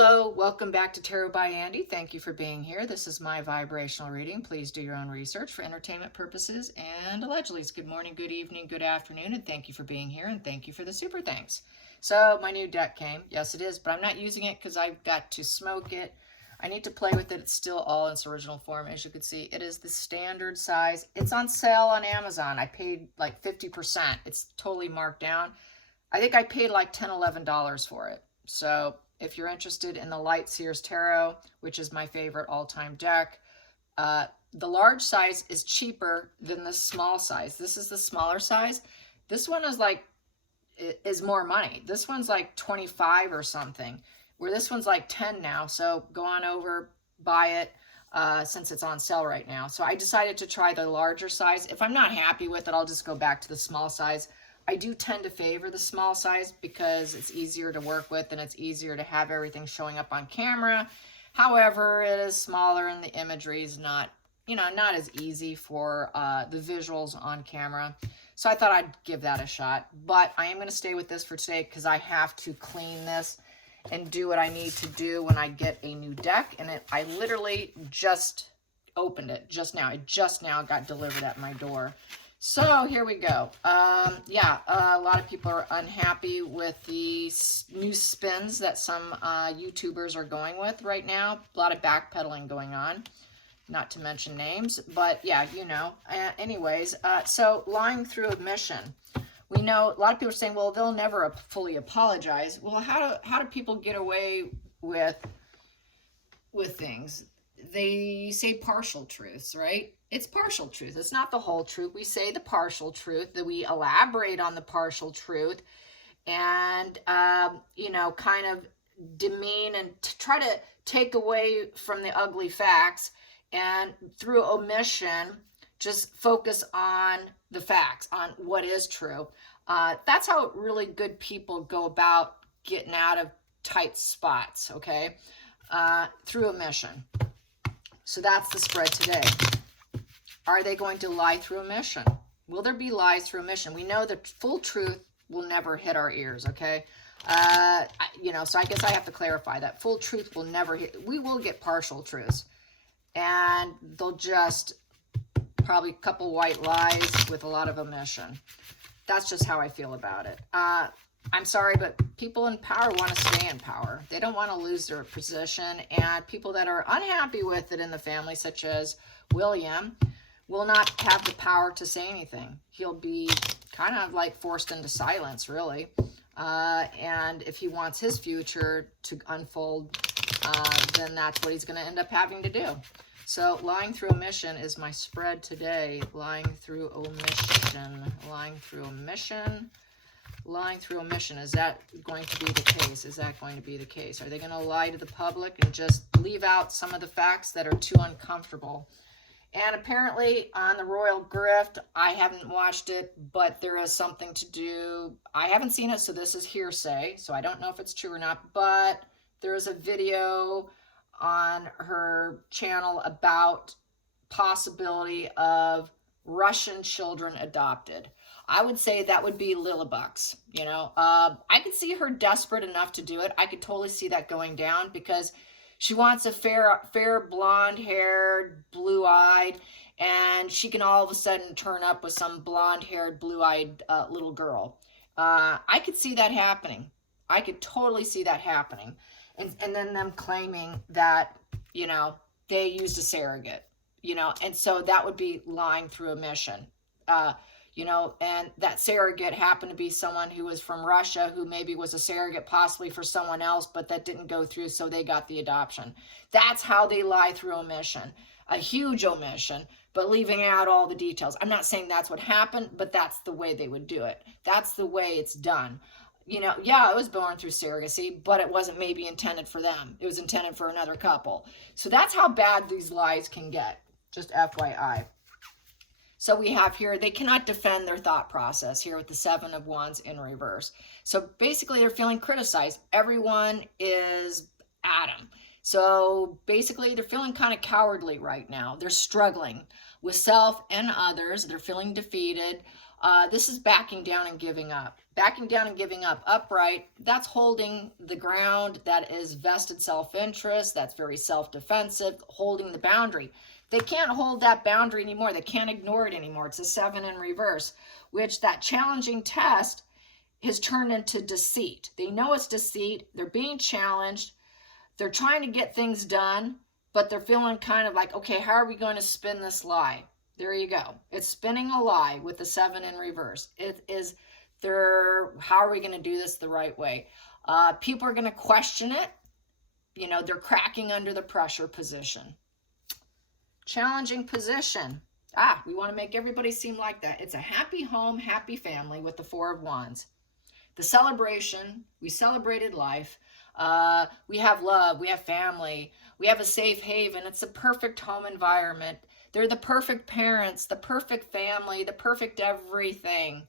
Hello, welcome back to Tarot by Andy. Thank you for being here. This is my vibrational reading. Please do your own research for entertainment purposes and allegedly. Good morning, good evening, good afternoon, and thank you for being here and thank you for the super thanks. So my new deck came. Yes, it is, but I'm not using it because I've got to smoke it. I need to play with it. It's still all in its original form. As you can see, it is the standard size. It's on sale on Amazon. I paid like 50%. It's totally marked down. I think I paid like $10, $11 for it. So if you're interested in the Light Seers Tarot, which is my favorite all-time deck, the large size is cheaper than the small size. This is the smaller size. This one is more money. This one's like 25 or something, where this one's like 10 now. So go on over, buy it, since it's on sale right now. So I decided to try the larger size. If I'm not happy with it, I'll just go back to the small size. I do tend to favor the small size because it's easier to work with and it's easier to have everything showing up on camera. However, it is smaller and the imagery is not as easy for the visuals on camera. So I thought I'd give that a shot. But I am going to stay with this for today because I have to clean this and do what I need to do when I get a new deck. And I literally just opened it just now. It just now got delivered at my door. So here we go. A lot of people are unhappy with the new spins that some YouTubers are going with right now. A lot of backpedaling going on, not to mention names, but yeah, so lying through omission. We know a lot of people are saying, well, they'll never fully apologize. Well, how do people get away with things? They say partial truths, right? It's partial truth. It's not the whole truth. We say the partial truth, that we elaborate on the partial truth and, kind of demean and try to take away from the ugly facts, and through omission, just focus on the facts, on what is true. That's how really good people go about getting out of tight spots, okay? Through omission. So that's the spread today. Are they going to lie through omission? Will there be lies through omission? We know that full truth will never hit our ears, okay? So I guess I have to clarify that. Full truth will never hit. We will get partial truths. And they'll just probably a couple white lies with a lot of omission. That's just how I feel about it. I'm sorry, but people in power want to stay in power. They don't want to lose their position. And people that are unhappy with it in the family, such as William, will not have the power to say anything. He'll be kind of like forced into silence, really. And if he wants his future to unfold, then that's what he's going to end up having to do. So lying through omission is my spread today. Lying through omission. Lying through omission. Lying through omission. Is that going to be the case? Is that going to be the case? Are they going to lie to the public and just leave out some of the facts that are too uncomfortable? And apparently on the Royal Grift, I haven't watched it, but there is something to do. I haven't seen it, so this is hearsay, so I don't know if it's true or not, but there is a video on her channel about possibility of Russian children adopted. I would say that would be Lilybucks, I could see her desperate enough to do it. I could totally see that going down because she wants a fair blonde-haired, blue-eyed, and she can all of a sudden turn up with some blonde-haired, blue-eyed little girl. I could see that happening. I could totally see that happening. And then them claiming that, they used a surrogate, and so that would be lying through omission. And that surrogate happened to be someone who was from Russia, who maybe was a surrogate possibly for someone else, but that didn't go through, so they got the adoption. That's how they lie through omission. A huge omission, but leaving out all the details. I'm not saying that's what happened, but that's the way they would do it. That's the way it's done. It was born through surrogacy, but it wasn't maybe intended for them. It was intended for another couple. So that's how bad these lies can get, just FYI. So we have here, they cannot defend their thought process here with the Seven of Wands in reverse. So basically they're feeling criticized. Everyone is at them. So basically they're feeling kind of cowardly right now. They're struggling with self and others. They're feeling defeated. This is backing down and giving up. Backing down and giving up. Upright, that's holding the ground. That is vested self-interest. That's very self-defensive, holding the boundary. They can't hold that boundary anymore. They can't ignore it anymore. It's a 7 in reverse, which that challenging test has turned into deceit. They know it's deceit. They're being challenged. They're trying to get things done, but they're feeling kind of like, okay, how are we going to spin this lie? There you go. It's spinning a lie with the 7 in reverse. It is how are we going to do this the right way? People are going to question it. You know, they're cracking under the pressure position. Challenging position. We want to make everybody seem like that. It's a happy home, happy family with the 4 of Wands. The celebration, we celebrated life. We have love, we have family, we have a safe haven. It's a perfect home environment. They're the perfect parents, the perfect family, the perfect everything.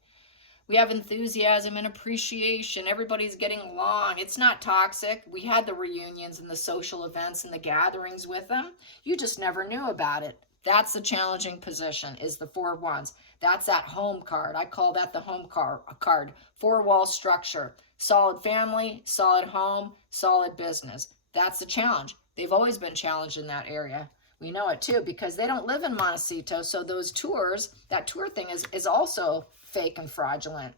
We have enthusiasm and appreciation. Everybody's getting along. It's not toxic. We had the reunions and the social events and the gatherings with them. You just never knew about it. That's the challenging position, is the 4 of Wands. That's that home card. I call that the home card. 4-wall structure. Solid family, solid home, solid business. That's the challenge. They've always been challenged in that area. We know it too, because they don't live in Montecito. So those tours, that tour thing is also fake and fraudulent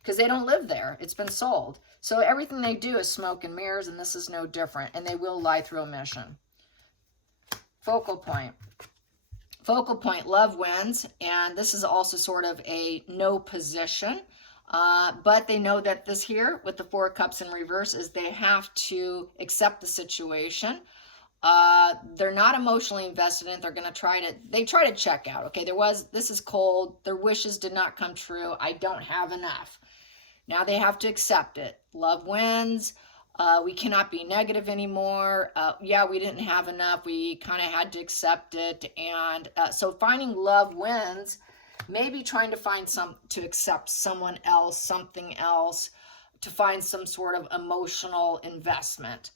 because they don't live there. It's been sold. So everything they do is smoke and mirrors, and this is no different. And they will lie through omission. Focal point. Focal point, love wins. And this is also sort of a no position. But they know that this here with the 4 of Cups in reverse is they have to accept the situation. They're not emotionally invested in it. They're going to they try to check out. Okay, this is cold. Their wishes did not come true. I don't have enough. Now they have to accept it. Love wins. We cannot be negative anymore. Yeah, we didn't have enough. We kind of had to accept it. And so finding love wins, maybe trying to accept someone else, something else, to find some sort of emotional investment.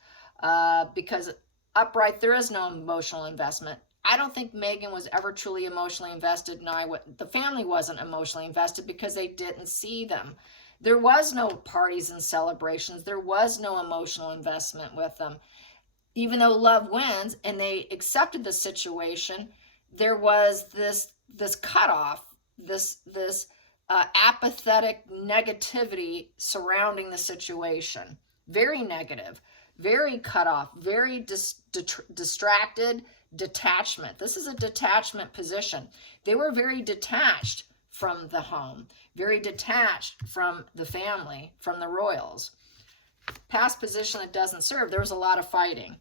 Because upright, there is no emotional investment. I don't think Megan was ever truly emotionally invested, and the family wasn't emotionally invested because they didn't see them. There was no parties and celebrations. There was no emotional investment with them. Even though love wins and they accepted the situation, there was this cutoff, this apathetic negativity surrounding the situation. Very negative, very cut off, very distracted, detachment. This is a detachment position. They were very detached from the home, very detached from the family, from the royals. Past position that doesn't serve, there was a lot of fighting.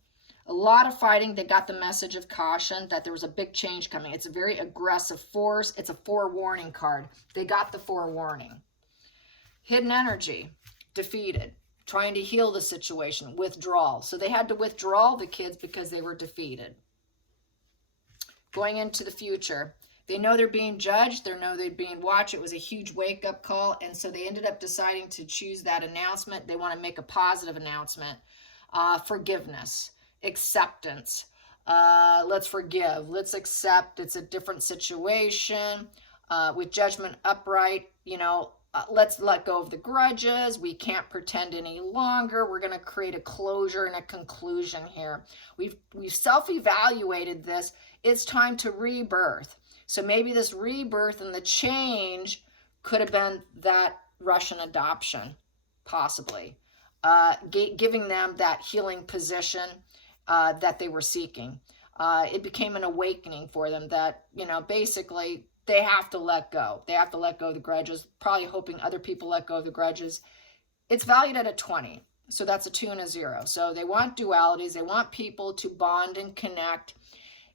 A lot of fighting. They got the message of caution that there was a big change coming. It's a very aggressive force. It's a forewarning card. They got the forewarning. Hidden energy, defeated. Trying to heal the situation, withdrawal. So they had to withdraw the kids because they were defeated. Going into the future, they know they're being judged. They know they're being watched. It was a huge wake-up call, and so they ended up deciding to choose that announcement. They want to make a positive announcement. Forgiveness, acceptance. Let's forgive. Let's accept. It's a different situation. With judgment upright, let's let go of the grudges. We can't pretend any longer. We're going to create a closure and a conclusion here. We've self-evaluated this. It's time to rebirth. So maybe this rebirth and the change could have been that Russian adoption, possibly, giving them that healing position that they were seeking. It became an awakening for them that, basically they have to let go. They have to let go of the grudges, probably hoping other people let go of the grudges. It's valued at a 20. So that's a 2 and a 0. So they want dualities. They want people to bond and connect.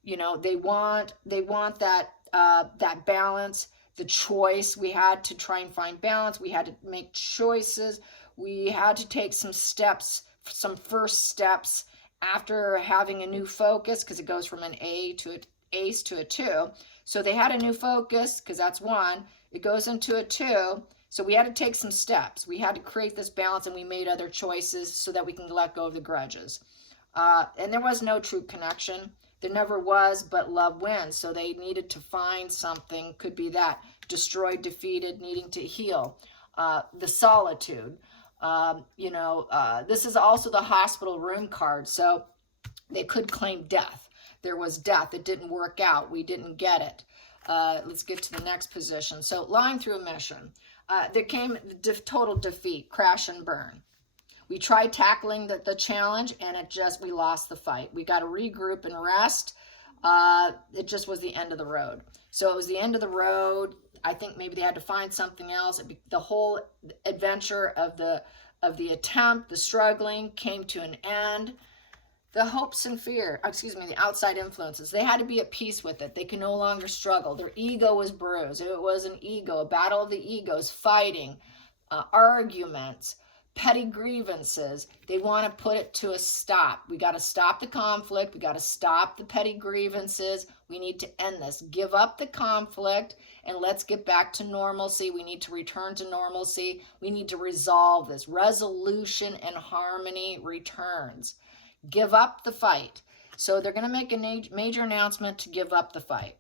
They want that that balance, the choice. We had to try and find balance. We had to make choices. We had to take some steps, some first steps after having a new focus, because it goes from an ace to a 2. So they had a new focus, because that's 1. It goes into a 2. So we had to take some steps. We had to create this balance, and we made other choices so that we can let go of the grudges. And there was no true connection. There never was, but love wins. So they needed to find something. Could be that destroyed, defeated, needing to heal. The solitude. This is also the hospital room card. So they could claim death. There was death. It didn't work out. We didn't get it. Let's get to the next position. So lying through omission. There came total defeat, crash and burn. We tried tackling the challenge, and we lost the fight. We got to regroup and rest. It just was the end of the road. So it was the end of the road. I think maybe they had to find something else. The whole adventure of the attempt, the struggling, came to an end. The hopes and fear, the outside influences, they had to be at peace with it. They could no longer struggle. Their ego was bruised. It was an ego, a battle of the egos, fighting, arguments, petty grievances. They want to put it to a stop. We got to stop the conflict. We got to stop the petty grievances. We need to end this. Give up the conflict and let's get back to normalcy. We need to return to normalcy. We need to resolve this. Resolution and harmony returns. Give up the fight. So they're going to make a major announcement to give up the fight.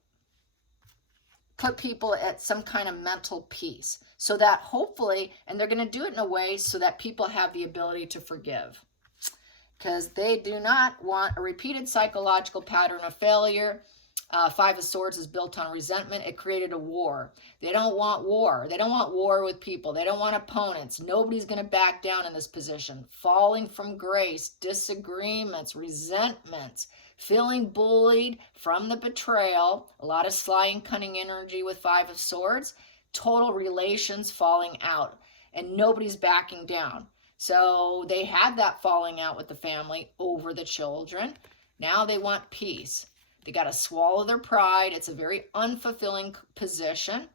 Put people at some kind of mental peace so that hopefully, and they're going to do it in a way so that people have the ability to forgive, because they do not want a repeated psychological pattern of failure. Five of Swords is built on resentment. It created a war. They don't want war. They don't want war with people. They don't want opponents. Nobody's going to back down in this position. Falling from grace, disagreements, resentments, feeling bullied from the betrayal, a lot of sly and cunning energy with Five of Swords, total relations falling out, and nobody's backing down. So they had that falling out with the family over the children. Now they want peace. They got to swallow their pride. It's a very unfulfilling position.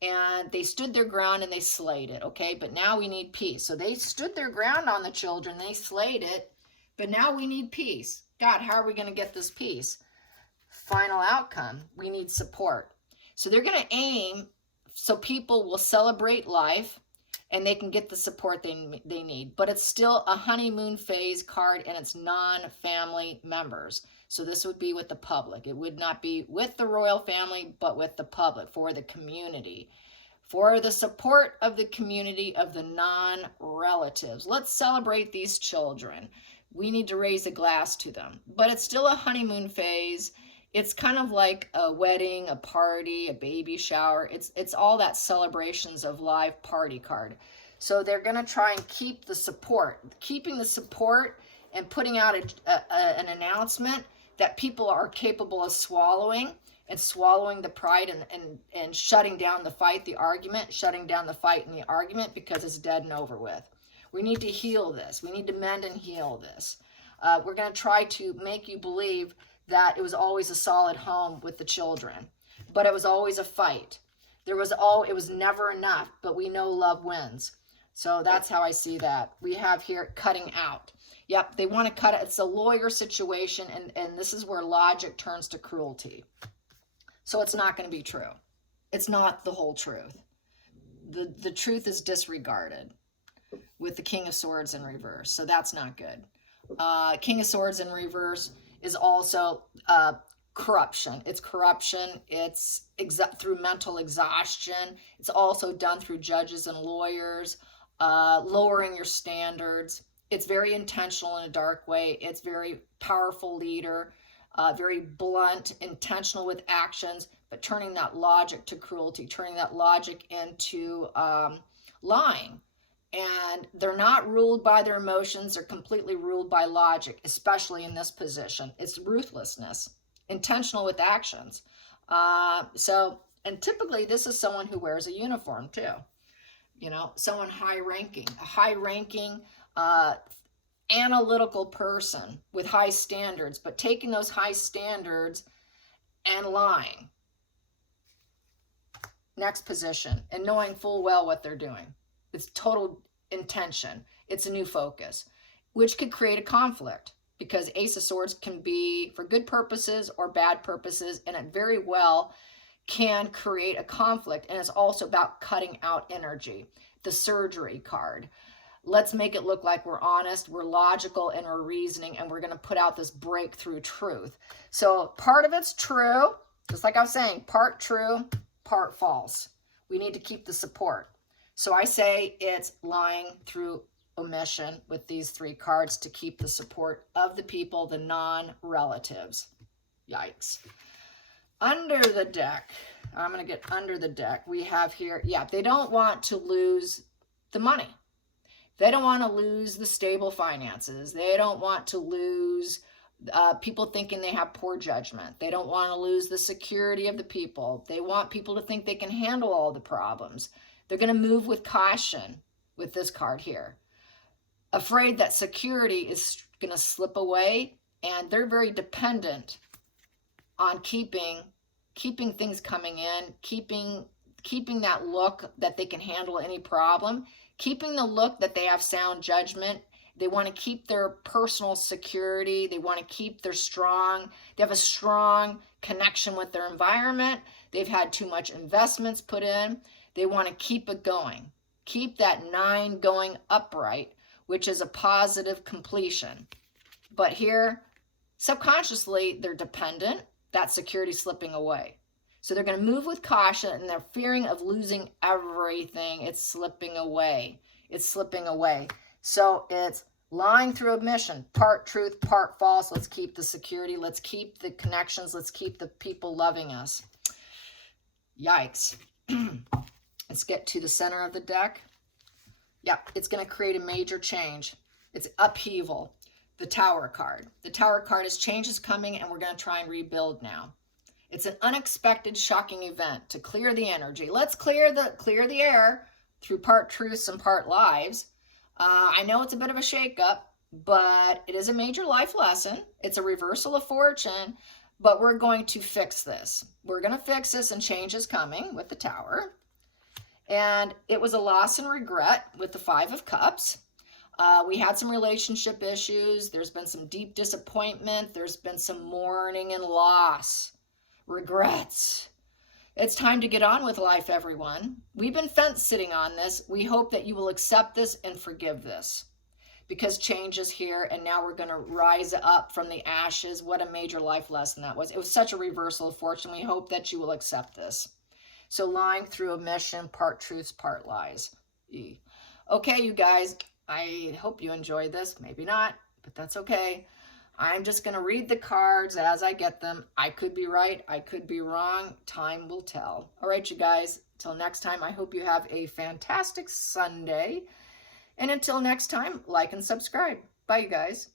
And they stood their ground and they slayed it, okay? But now we need peace. So they stood their ground on the children. They slayed it. But now we need peace. God, how are we going to get this peace? Final outcome, we need support. So they're going to aim so people will celebrate life and they can get the support they need. But it's still a honeymoon phase card and it's non-family members. So this would be with the public. It would not be with the royal family, but with the public, for the community, for the support of the community of the non-relatives. Let's celebrate these children. We need to raise a glass to them. But it's still a honeymoon phase. It's kind of like a wedding, a party, a baby shower. It's all that celebrations of life party card. So they're going to try and keep the support. Keeping the support and putting out an announcement that people are capable of swallowing the pride and shutting down the fight, the argument, shutting down the fight and the argument because it's dead and over with. We need to heal this. We need to mend and heal this. We're going to try to make you believe that it was always a solid home with the children, but it was always a fight. It was never enough, but we know love wins. So that's how I see that. We have here cutting out. Yep, they want to cut it. It's a lawyer situation, and this is where logic turns to cruelty. So it's not going to be true. It's not the whole truth. The truth is disregarded with the King of Swords in reverse. So that's not good. King of Swords in reverse is also corruption. It's corruption. It's through mental exhaustion. It's also done through judges and lawyers, lowering your standards. It's very intentional in a dark way. It's very powerful leader, very blunt, intentional with actions, but turning that logic to cruelty, turning that logic into lying. And they're not ruled by their emotions. They're completely ruled by logic, especially in this position. It's ruthlessness, intentional with actions. And typically this is someone who wears a uniform too. You know, someone high-ranking, a high-ranking, analytical person with high standards, but taking those high standards and lying. Next position, and knowing full well what they're doing. It's total intention. It's a new focus, which could create a conflict because Ace of Swords can be for good purposes or bad purposes, and it very well can create a conflict. And it's also about cutting out energy. The surgery card. Let's make it look like we're honest, we're logical, and we're reasoning, and we're going to put out this breakthrough truth. So part of it's true, just like I was saying, part true, part false. We need to keep the support. So I say it's lying through omission with these 3 cards to keep the support of the people, the non-relatives. Yikes. Under the deck, I'm going to get under the deck. We have here, yeah, they don't want to lose the money. They don't want to lose the stable finances. They don't want to lose people thinking they have poor judgment. They don't want to lose the security of the people. They want people to think they can handle all the problems. They're going to move with caution with this card here. Afraid that security is going to slip away, and they're very dependent on keeping things coming in, keeping that look that they can handle any problem, keeping the look that they have sound judgment. They want to keep their personal security. They want to keep they have a strong connection with their environment. They've had too much investments put in. They want to keep it going. Keep that 9 going upright, which is a positive completion. But here, subconsciously, they're dependent. That security slipping away. So they're going to move with caution, and they're fearing of losing everything. It's slipping away. It's slipping away. So it's lying through omission, part truth, part false. Let's keep the security. Let's keep the connections. Let's keep the people loving us. Yikes. Let's get to the center of the deck. Yep, it's going to create a major change. It's upheaval. The Tower card. The Tower card is change is coming, and we're going to try and rebuild now. It's an unexpected, shocking event to clear the energy. Let's clear the air through part truths and part lies. I know it's a bit of a shakeup, but it is a major life lesson. It's a reversal of fortune, but we're going to fix this. We're going to fix this, and change is coming with the Tower. And it was a loss and regret with the 5 of Cups. We had some relationship issues. There's been some deep disappointment. There's been some mourning and loss, regrets. It's time to get on with life, everyone. We've been fence sitting on this. We hope that you will accept this and forgive this, because change is here, and now we're going to rise up from the ashes. What a major life lesson that was. It was such a reversal of fortune. We hope that you will accept this. So lying through omission, part truths, part lies. Okay, you guys, I hope you enjoyed this. Maybe not, but that's okay. I'm just going to read the cards as I get them. I could be right. I could be wrong. Time will tell. All right, you guys. Till next time, I hope you have a fantastic Sunday. And until next time, like and subscribe. Bye, you guys.